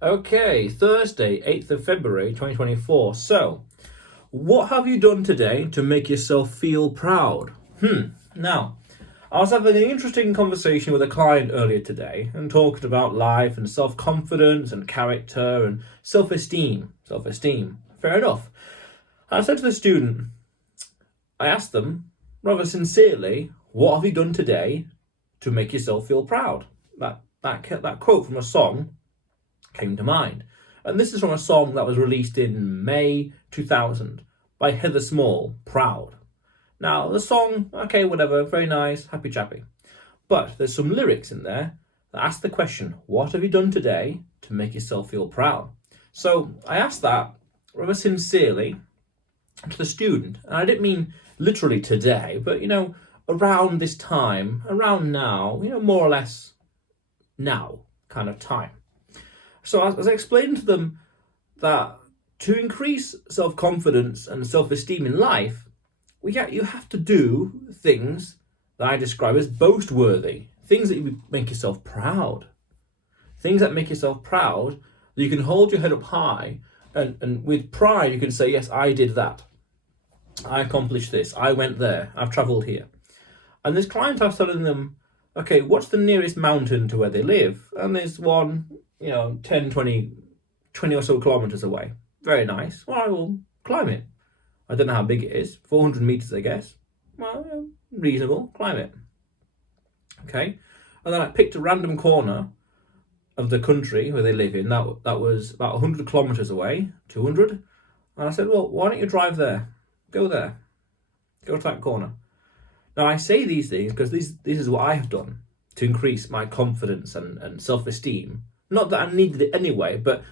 Okay, Thursday, 8th of February 2024. So, what have you done today to make yourself feel proud? Now, I was having an interesting conversation with a client earlier today and talking about life and self confidence and character and self esteem. Self esteem. Fair enough. I said to the student, I asked them rather sincerely, what have you done today to make yourself feel proud? That quote from a song came to mind. And this is from a song that was released in May 2000 by Heather Small, Proud. Now, the song, okay, whatever, very nice, happy chappy. But there's some lyrics in there that ask the question, what have you done today to make yourself feel proud? So I asked that rather sincerely to the student. And I didn't mean literally today, but, around this time, around now, more or less now kind of time. So as I explained to them that to increase self-confidence and self-esteem in life, you have to do things that I describe as boast-worthy, things that make yourself proud. Things that make yourself proud, that you can hold your head up high and with pride you can say, yes, I did that. I accomplished this. I went there. I've travelled here. And this client, I was telling them, okay, what's the nearest mountain to where they live? And there's one, 10, 20 or so kilometers away. Very nice. Well, I will climb it. I don't know how big it is. 400 meters, I guess. Well, reasonable. Climb it. Okay. And then I picked a random corner of the country where they live in. That was about 100 kilometers away, 200. And I said, well, why don't you drive there? Go there. Go to that corner. Now, I say these things because this is what I have done to increase my confidence and self-esteem. Not that I needed it anyway, but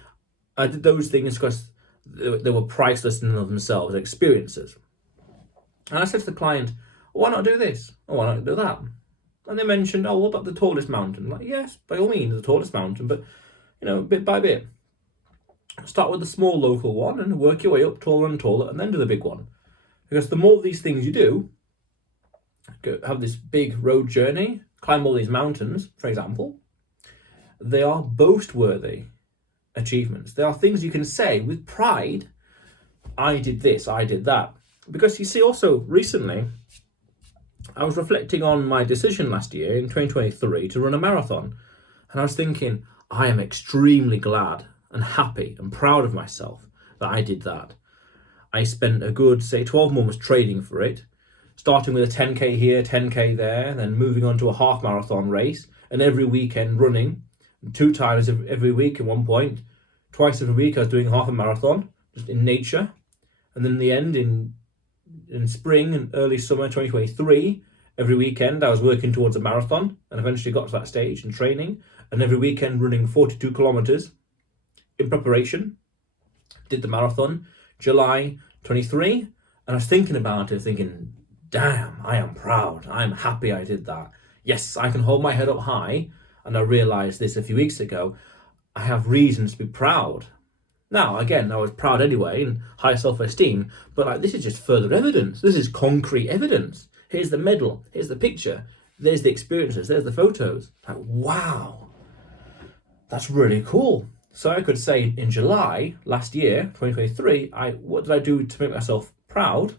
I did those things because they were priceless in and of themselves, experiences. And I said to the client, why not do this? Or why not do that? And they mentioned, oh, what about the tallest mountain? I'm like, yes, by all means, the tallest mountain, but, bit by bit. Start with the small local one and work your way up taller and taller and then do the big one. Because the more of these things you do, have this big road journey, climb all these mountains, for example, they are boast-worthy achievements. They are things you can say with pride, I did this, I did that. Because you see, also recently, I was reflecting on my decision last year in 2023 to run a marathon. And I was thinking, I am extremely glad and happy and proud of myself that I did that. I spent a good, say, 12 months training for it, starting with a 10k here, 10k there, then moving on to a half marathon race, and every weekend running, 2 times every week at one point, twice every week I was doing half a marathon, just in nature. And then in the end, in spring and early summer 2023, every weekend I was working towards a marathon and eventually got to that stage in training, and every weekend running 42 kilometers in preparation. Did the marathon, July 23, and I was thinking about it, thinking, damn, I am proud. I'm happy I did that. Yes, I can hold my head up high. And I realised this a few weeks ago. I have reasons to be proud. Now, again, I was proud anyway and high self-esteem, but this is just further evidence. This is concrete evidence. Here's the medal. Here's the picture. There's the experiences. There's the photos. Wow, that's really cool. So I could say in July last year, 2023, what did I do to make myself proud?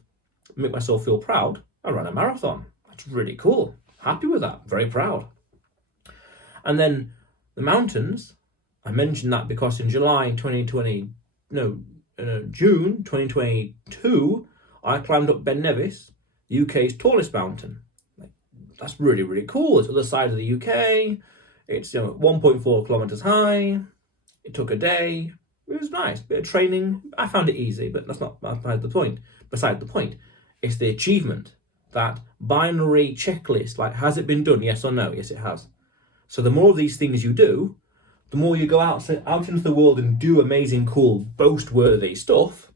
Make myself feel proud? I ran a marathon. That's really cool. Happy with that. Very proud. And then the mountains, I mentioned that because in June 2022, I climbed up Ben Nevis, the UK's tallest mountain. That's really, really cool. It's the other side of the UK. It's 1.4 kilometers high. It took a day. It was nice. Bit of training. I found it easy, but that's not beside the point. Beside the point, it's the achievement. That binary checklist, has it been done? Yes or no? Yes, it has. So the more of these things you do, the more you go out into the world and do amazing, cool, boast-worthy stuff.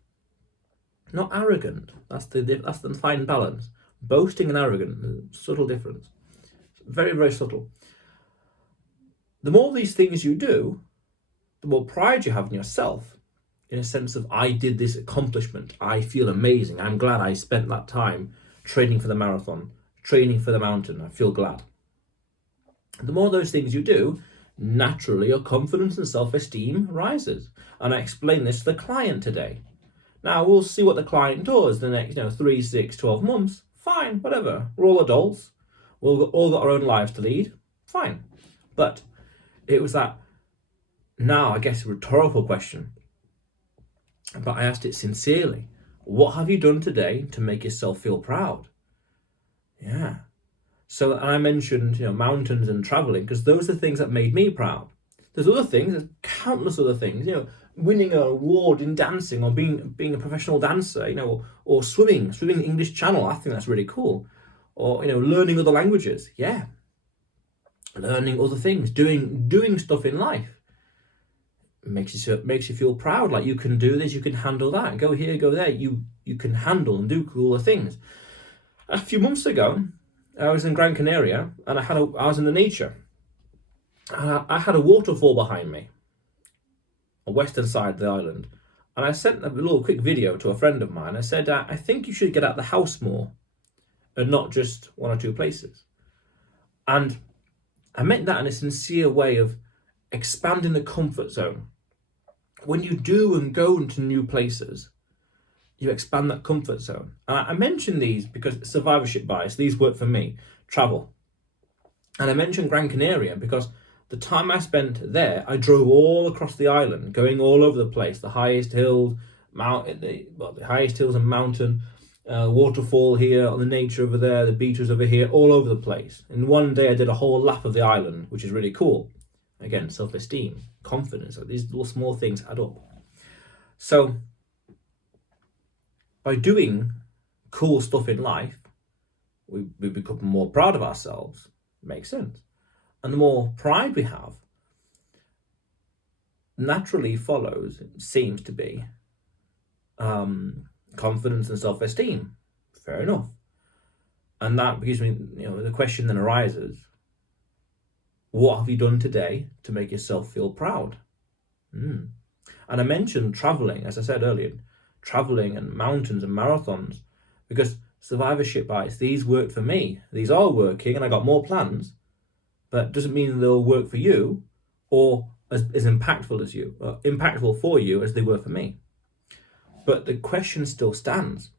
Not arrogant. That's the fine balance. Boasting and arrogant, subtle difference. Very, very subtle. The more of these things you do, the more pride you have in yourself, in a sense of, I did this accomplishment. I feel amazing. I'm glad I spent that time training for the marathon, training for the mountain. I feel glad. The more of those things you do, naturally your confidence and self-esteem rises. And I explain this to the client today. Now we'll see what the client does the next 3, 6, 12 months. Fine, whatever. We're all adults. We've all got our own lives to lead. Fine. But it was that, now I guess, a rhetorical question. But I asked it sincerely. What have you done today to make yourself feel proud? Yeah. So, and I mentioned, mountains and traveling, because those are things that made me proud. There's other things, there's countless other things, winning an award in dancing, or being a professional dancer, or swimming the English Channel. I think that's really cool. Or, learning other languages. Yeah. Learning other things, doing stuff in life. Makes you feel proud, like you can do this, you can handle that, go here, go there. You can handle and do cooler things. A few months ago, I was in Gran Canaria, and I was in the nature. And I had a waterfall behind me, on the western side of the island. And I sent a little quick video to a friend of mine. I said, I think you should get out of the house more, and not just one or two places. And I meant that in a sincere way of expanding the comfort zone. When you do and go into new places, you expand that comfort zone. And I mention these because survivorship bias, these work for me. Travel. And I mentioned Gran Canaria because the time I spent there, I drove all across the island, going all over the place. The highest hills, the highest hills and mountain, waterfall here, on the nature over there, the beaches over here, all over the place. In one day, I did a whole lap of the island, which is really cool. Again, self-esteem, confidence, these little small things add up. So, by doing cool stuff in life, we become more proud of ourselves. Makes sense. And the more pride we have, naturally follows, it seems to be, confidence and self-esteem. Fair enough. And that gives me, the question then arises, what have you done today to make yourself feel proud? And I mentioned traveling, as I said earlier, traveling and mountains and marathons, because survivorship bias, these worked for me. These are working, and I got more plans, but it doesn't mean they'll work for you or as impactful for you as they were for me. But the question still stands.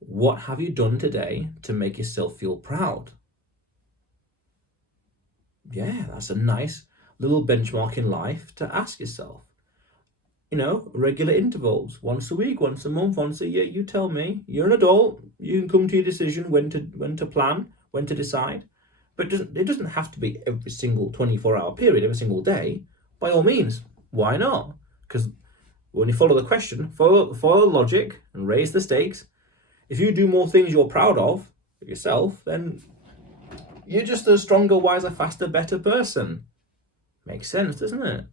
What have you done today to make yourself feel proud? Yeah, that's a nice little benchmark in life to ask yourself. Regular intervals, once a week, once a month, once a year. You tell me. You're an adult. You can come to your decision when to plan, when to decide. But it doesn't have to be every single 24-hour period, every single day. By all means, why not? Because when you follow the question, follow the logic and raise the stakes. If you do more things you're proud of yourself, then you're just a stronger, wiser, faster, better person. Makes sense, doesn't it?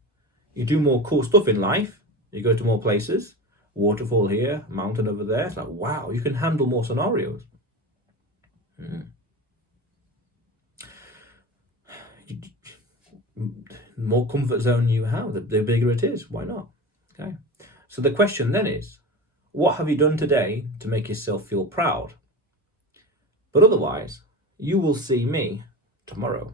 You do more cool stuff in life. You go to more places. Waterfall here, mountain over there. It's like, wow, you can handle more scenarios. The more comfort zone you have, the bigger it is. Why not? Okay. So the question then is, what have you done today to make yourself feel proud? But otherwise, you will see me tomorrow.